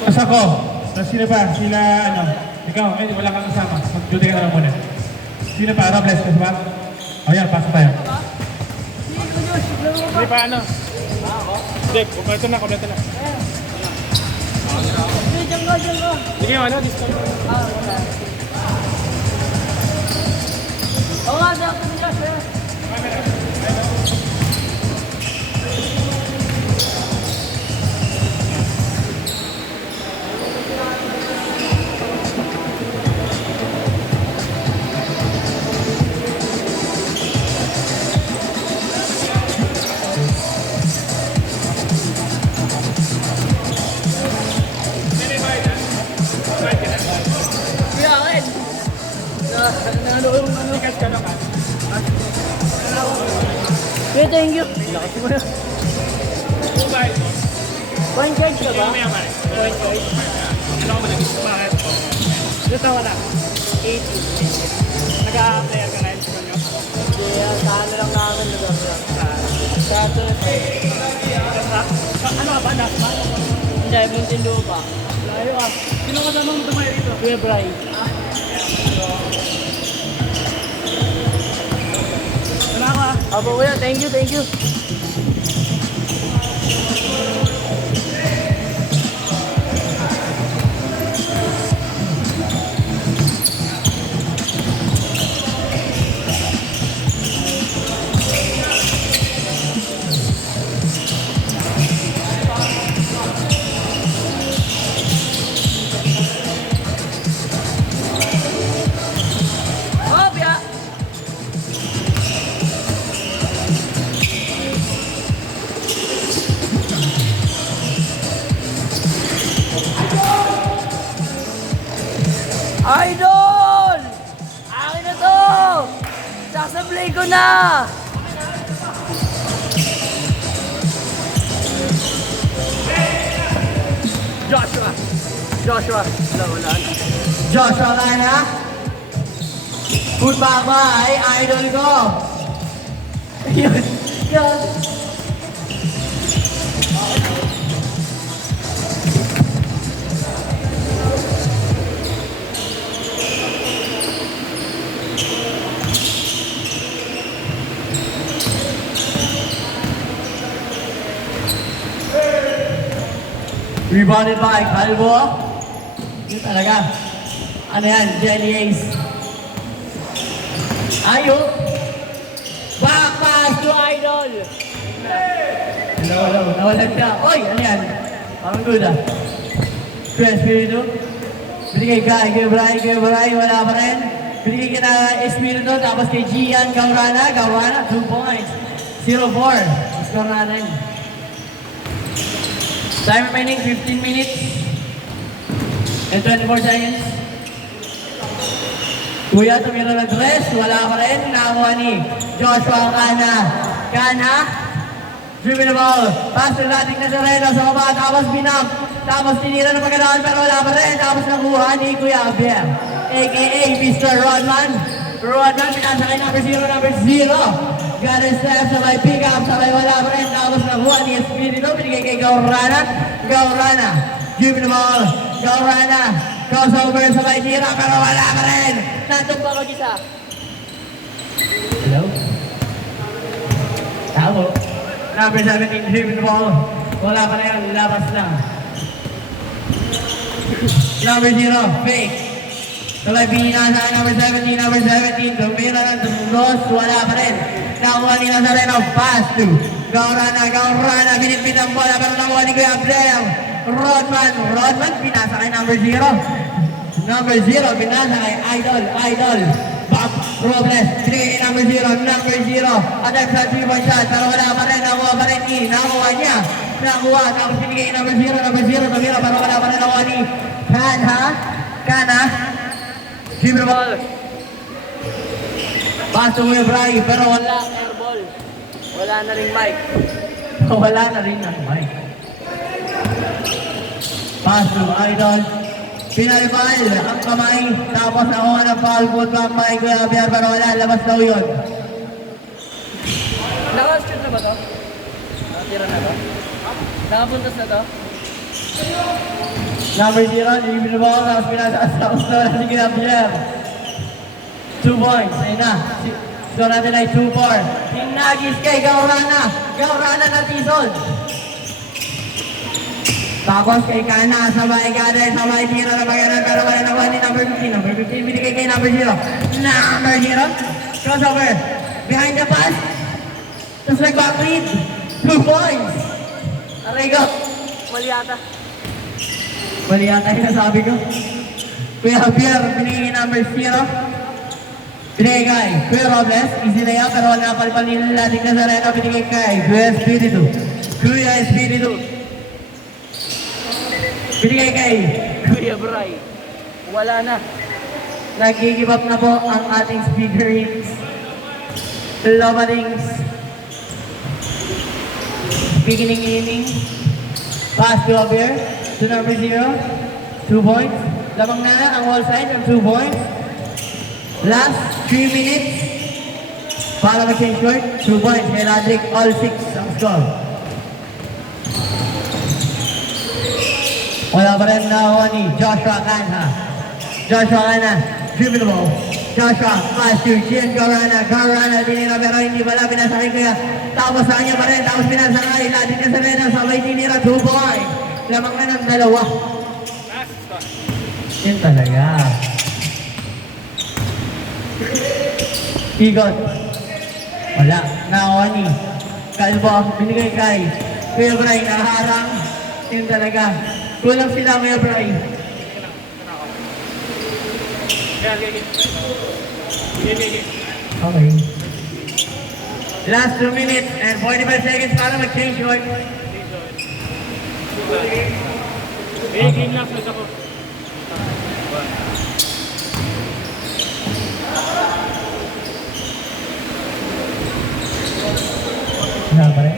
Tapos ako. Tapos sino pa? Sila, ano? Ikaw, wala kang kasama. Mag-duty ka na lang muna. Sino pa? Robles, kasi ba? O yan, pasok tayo. Hindi pa, ano? Hindi, kompleto na, kompleto na. Sige, ano? Discount. Oo nga, daw ko nila, sir. Kuya, akin. Ano? Sikat ka na ka. Kuya, thank you. Lakas mo na. Mobile. Point charge ka ba? May amay. Point charge. Ano ka malagis? Bakit? Gusto ko na. 80. Nag-a-player ka na yun sa kanyo? Kaya, saan na lang namin nag-upload. Sa ito na Ano ka ba? Nasma? Hindi, Muntinlupa pa. Layo ah. Sino ka naman tumayo rito? Kuya Bray. Wala ka ah. Apo kuya, thank you, thank you. Oh, biya! Idol! Akin na to! Sasablay ko na! Joshua. Joshua. Wala. Joshua ka na? Good bye, idol ko. Yun. Yun. Rebounded by Calvo. Yun talaga. Ano yan? Jelly Ace. Ayok. Back pass to idol. Hello. Nawalag na. Oy, ano yan? Parang good ah. Chris Espiritu. Binigay kay Bray. Wala pa rin. Binigay ka na Espiritu. Tapos kay Gian Gaurana. 2 points. 0-4. Score natin. Time remaining 15 minutes and 24 seconds. Kuya, tumira ng dress. Wala pa rin. Nakakuha ni Joshua Kana. Dribble the ball. Pass to dating Nazareno sa baba. Tapos binam. Tapos tinira ng pagkadaan pero wala pa rin. Tapos nakuha ni Kuya Abel. A.K.A. Mr. Rodman. Pinasakay number 0. Got his step sa may pick up. Sa may wala pa rin. Tapos nakuha ni Espiritu. Binigay kay Gaurana. Dribble the ball. Gaurana. Crossover sa may tira pero wala pa rin. Nandun pa mag-isa. Hello? Tamo. Number 17, dribble the ball. Wala pa rin, labas lang. Number 0, fake. Tuloy binasa number 17. Tumira ng dos, wala pa rin. Nakuha ni Nazareno, pass to Gaurana. Binitbit ang bola pero nakuha ni Kuya Blair. Rodman, pinasa kay number 0. Number 0, pinasa kay Idol. Bob Robles, 3 number 0. Attempt sa 3-point shot, pero wala pa rin, nakuha pa rin nakuha niya. Tapos pinigay number 0, tumira, pero wala pa rin nakuha ni Kana. Dribble ball. Pass to Kuya Bray, pero wala. Airball. Wala na ring mic. Wala na rin ang mic. Pass to Idol. Pinalbal ang kamay. Tapos nakuha ng foul ball ang kamay Kuya Javier, pero wala. Labas daw yun. Naka-shoot na ba to? Nakatira na to? Nakapuntas na to? Number 0, dribble the ball, tapos pinasasapos na natin kina Pierre. 2 points, ayun na. Score natin ay 2-4. Hinagis kay Gaurana. Gaurana na tisod. Tapos kay Kana, sabay gather, sabay tira na pagkaroon, pero wala na ni number 15. Number 15, binigay kay number 0. Number 0, crossover. Behind the pass. Tapos nag-back lead. 2 points. Aray ko. Mali yata. Mali yata yung nasabi ko. Kuya Javier, binigay kay number 0. Binigay kay Kuya Robles. Easy na yan, pero wala palpal nila natin na Sarena. Binigay kay Kuya Espiritu. Kuya Espiritu. Binigay kay Kuya Bray. Wala na. nag-give up na po ang ating speaker hits. Lomadings. Beginning inning. Pass to Javier. To number 0. 2 points. Lamang na ang wall side ng 2 points. Last 3 minutes. Para mag-change court. 2 points. Kay Radrick, all 6 ang score. Wala pa rin na ni Joshua Canha. Joshua Canha, dribble the ball. Joshua, pass to Gian Garana. Garana, tinira pero hindi pala pinasakay kaya. Tapos sa kanya pa rin, tapos pinasakay. Latin niya sa Rena, sabay tinira, 2 points. Lamang na ng 2. Yun talaga. Igot. Wala, nakawa ni Calvo, binigay kay Kuya Bray, naharang. Yun talaga. Kulang sila, Kuya Bray. Okay. Last 2 minutes and 45 seconds para mag-change court. Game lang sa ako. Wala pa rin.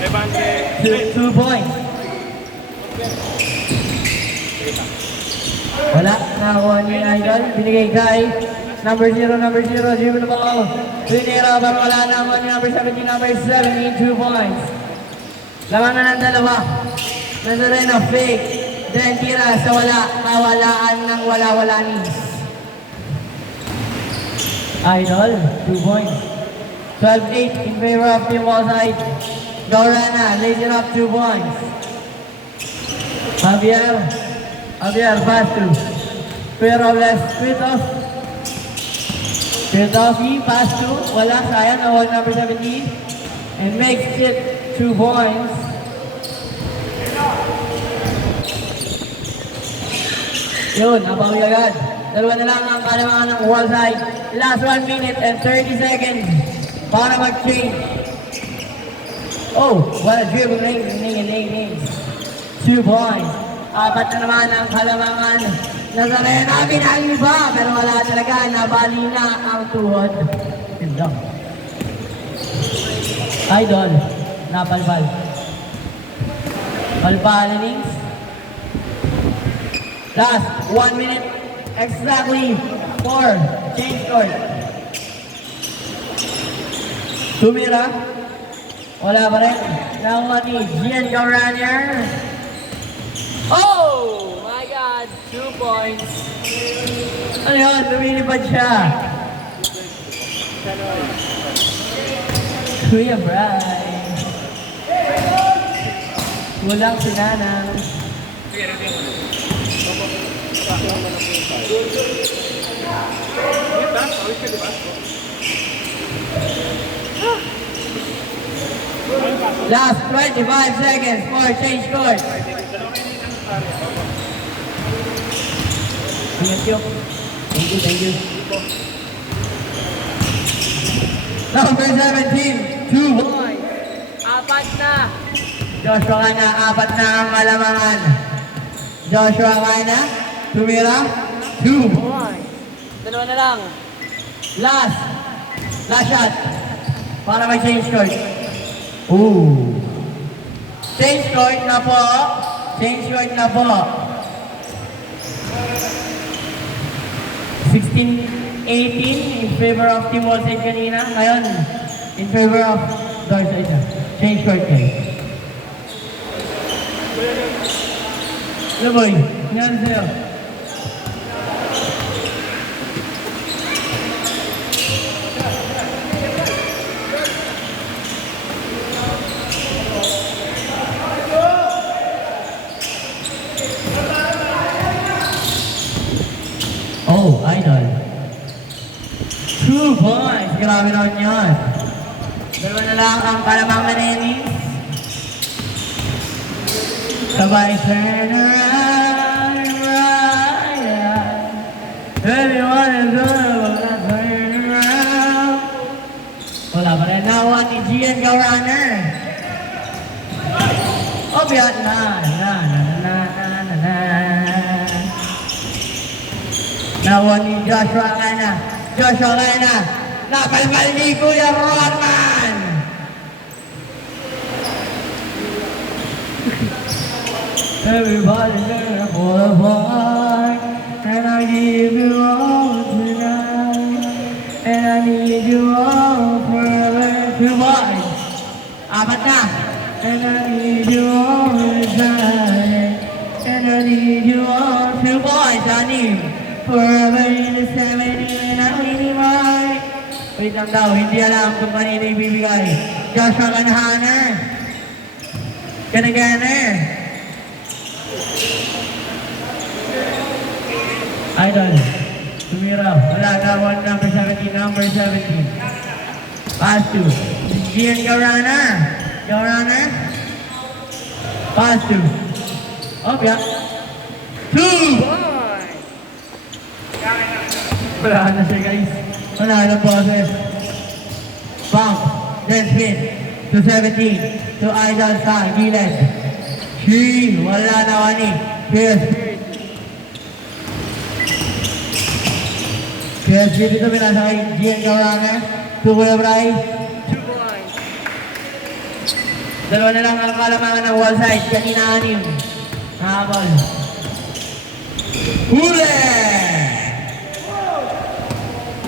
Levante. 2 points. Wala. Nakakuha ni Idol. Binigay kay number 0, dribble the ball. Pinira, pero wala na ako ni number 17, number 17, 2 points. Lamang na ng 2. Nazareno, fake. Then tira sa wala. Kawalaan ng wala-wala ni Idol, 2 points. 12-8 in favor of Team Wallside. Gaurana, lays it up 2 points. Javier, pass to Kuya Robles, Kwitofi, pass to, wala, sayang, award number 17, and makes it 2 points. Yun, nabawi agad. Dalawa na lang ang kalamangan ng Wallside. Last 1 minute and 30 seconds para mag-change. Oh, what a dribble, name. 2 points. 4 na naman ang kalamangan. Nazarena, binali ba? Pero wala talaga, nabali na ang tuhod. Yun lang. Idol, napalpal. Palpalinings. Last 1 minute, exactly 4. Change court. Tumira. Wala pa rin. Nakuha ni Gian Gauranier. Oh my God! 2 points. Ano yun? Lumilipad siya. Kuya Bray. Kulang si Nanang. Last 25 seconds for change court. Thank you. Number 17, 2 points. 4 na. Joshua Kana, 4 na ang kalamangan. Joshua Kana, tumira, 2 points. 2 na lang. Last shot para mag-change court. Ooh. Change court na po. 16-18 in favor of Team Wallside kanina. Ngayon, in favor of Dorside na. Change court kayo. Ano boy? Nangyari sa'yo? Oh, idol. 2 points. Grabe naman yun. Dalawa na lang ang kalamang manini. Sabay turn around and right. Everyone is gonna turn around. Wala pa rin. Nawa ni Gian Gowrunner. Oh, biyak na. Nawa ni Joshua Kana. Joshua Kana. Napalpal ni Kuya Rodman. Everybody's gonna fall apart. And I give you all tonight. And I need you all forever. 2 boys. Apat na. And I need you all inside. And I need you all. 2 boys. Anim. Forever in the 70 and I need right. Wait lang daw. Hindi alam kung kanina ibibigay. Joshua Kanhaner. Ganaganer. Idol. Tumira. Wala na. 1 number 17. Number 17. Pass to. Gian Gowrunner. Gowrunner. Pass to. Oh, yeah. 2. Wala na siya guys. Wala na boses. Bump. Then spin. To 17. To Idol sa gilid. 3. Wala na wani. Yes. Yes, dito binasa kay Gian Gowrunner. 2 Kuya Bray. 2 points. Dalawa na lang ang kalamangan ng wall side. Kanina 6. Habol. Huli!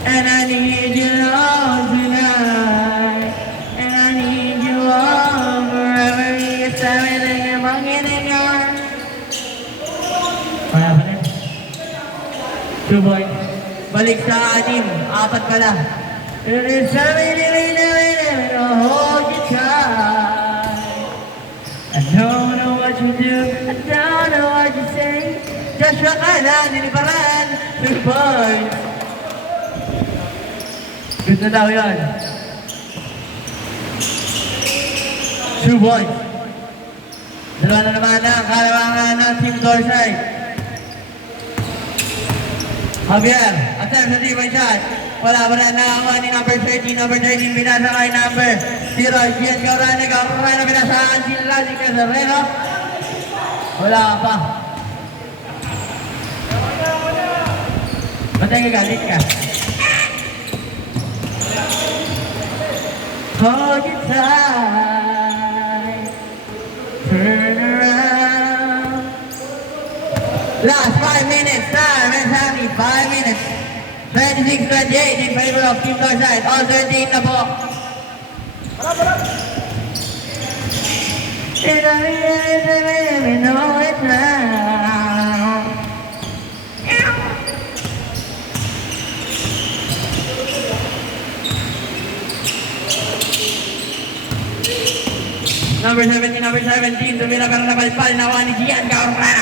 And I need you all tonight. And I need you all forever. It's everything I'm banging in your... Wala pa rin. 2 points. Balik sa 6. 4 pala. It is everything I'm hold you tight. I don't know what you do. I don't know what you say. Joshua Kana, niliparan. 2 points. Good na daw yan. 2 points. Dalawa na naman ang kalamangan ng Team Dorsey. Javier, attempt sa 3-point shot. Wala pa rin nakakuha ni number 13. Number 13 binasa kay number 0. Gian Gowrunner. Gowrunner binasaan si Lassie Casarero. Wala pa. Ba't nagagalit ka? Hold you tight. Turn around. Last 5 minutes. Time is happy. 5 minutes. 26-28 in favor of Team Dorsey. All 28 na po. And I know it now. Number 17, tumira pero napalpal na ni Gian Gowrunner.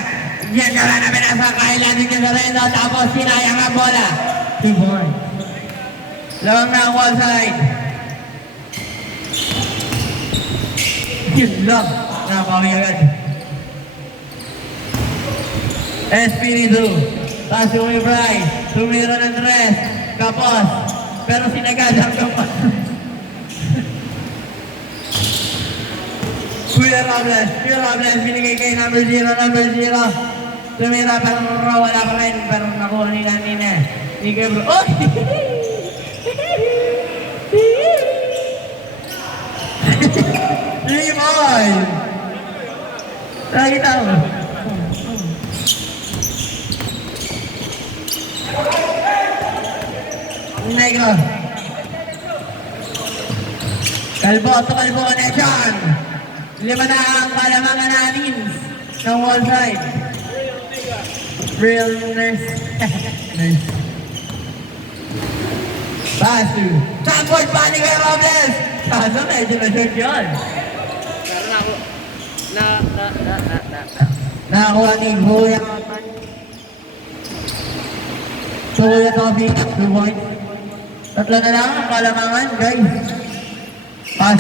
Gian Gowrunner binasa kay Lassie Casarero. Tapos sinayang ang bola. 2 points. Lawang na ang wall side. Yun lang. Nakapawi agad. Espiritu. Tapos si Will Bryce. Tumira ng 3. Kapos. Pero sinagad ang kapos. Kuya Robles, binigay kay number 0. Tumira pero wala pa rin. Pero nakuha ni kanina. Hindi kayo bro. Oh! 3 points! Nakita mo. Negro. Kalbo connection. 5 na ang kalamangan natin. ng wall side. Real nurse. Nurse. Pass to backward panik kay Robles. Kaso medyo na-short yun. Pero na ako. Na. Nakakuha ni Kuya. Kuya Toby, 2 points. Tatlo na lang ang kalamangan, guys. Pass.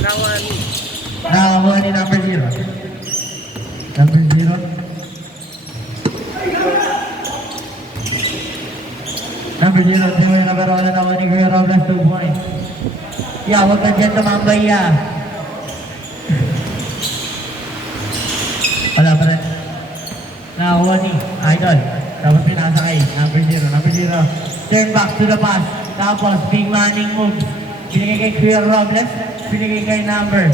Nawan. Nakakuha ni number 0. Number 0. Number 0, sino yung nabarola na ako ni Kuya Robles, 2 points. Yeah, huwag ka dyan tumambay, yeah. Wala pa rin. Nakakuha ni Idol. Tapos pinasa kay number 0. Number 0. Turn back to the pass. Tapos big manning moves. Binigay kay Kuya Robles. Binigay kay number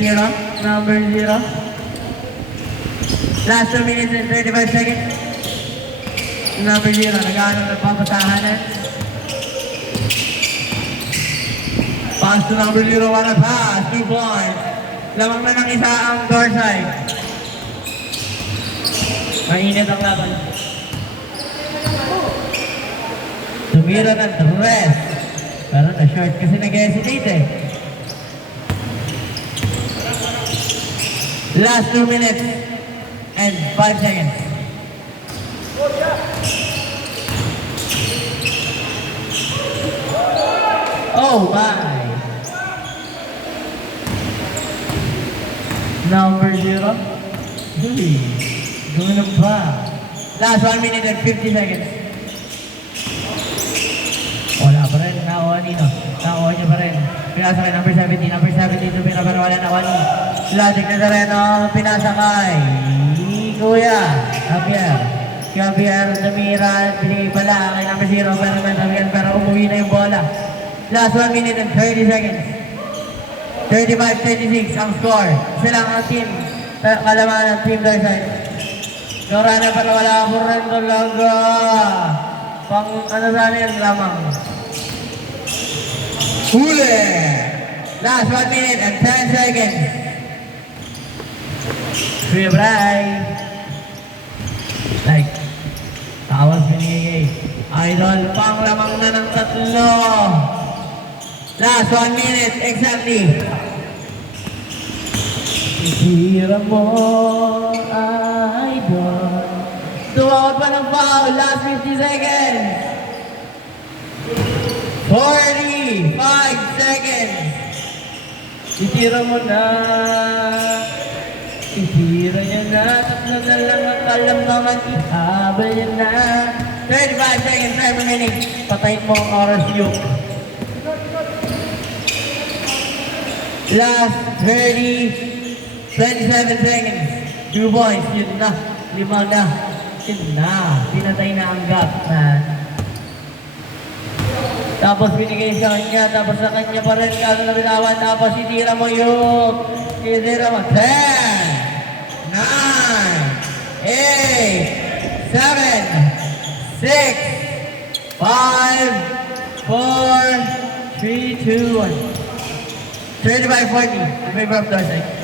0. Number 0. Last 2 minutes and 35 seconds. Number 0. Nag-ano nagpapatahanan. Pass to number 0. What a pass. 2 points. Lamang na ng isa ang door side. Mainit ang laban. Tumira ng 3. Pero na-short kasi nag-hesitate eh. Last 2 minutes and 5 seconds. Oh my! Number 0. Ganun ba? Last 1 minute and 50 seconds. Wala pa rin. Nakuha nino. Nakuha niya pa rin. Pinasa kay number 17. Number 17 tumira pero wala nakuha ni Logic na Zareno. Pinasa kay Kuya Javier. Javier tumira. Binigay pala kay number 0. Pero Javier pero umuwi na yung bola. Last 1 minute and 30 seconds. 35-36 ang score. Sila ang team. Kalaman ng team Darside. Dorana pero wala ko rin talaga. Pang ano sana yan lamang. Huli! Last 1 minute and 10 seconds. Free Bray. Like, tawas binigay. Idol, pang lamang na ng 3. Last 1 minute, exactly. Itira mo, Idol. Tumawag pa ng foul, last 50 seconds. 45 seconds. Itira mo na. Itira niya na. 3 na lang ang kalamangan. Ihabal niya na. 35 seconds, time remaining. Patayin mo ang oras yung. Last 27 seconds. 2 points. Yun na. 5 na. Yun na. Pinatay na ang gap, man. Tapos binigay sa kanya. Tapos sa kanya pa rin. Kaso na binawan. Tapos itira mo yung. Itira mo. 10, 9, 8, 7, 6, 5, 4, 3, 2, 1. 35-40 in favor of Dorsey.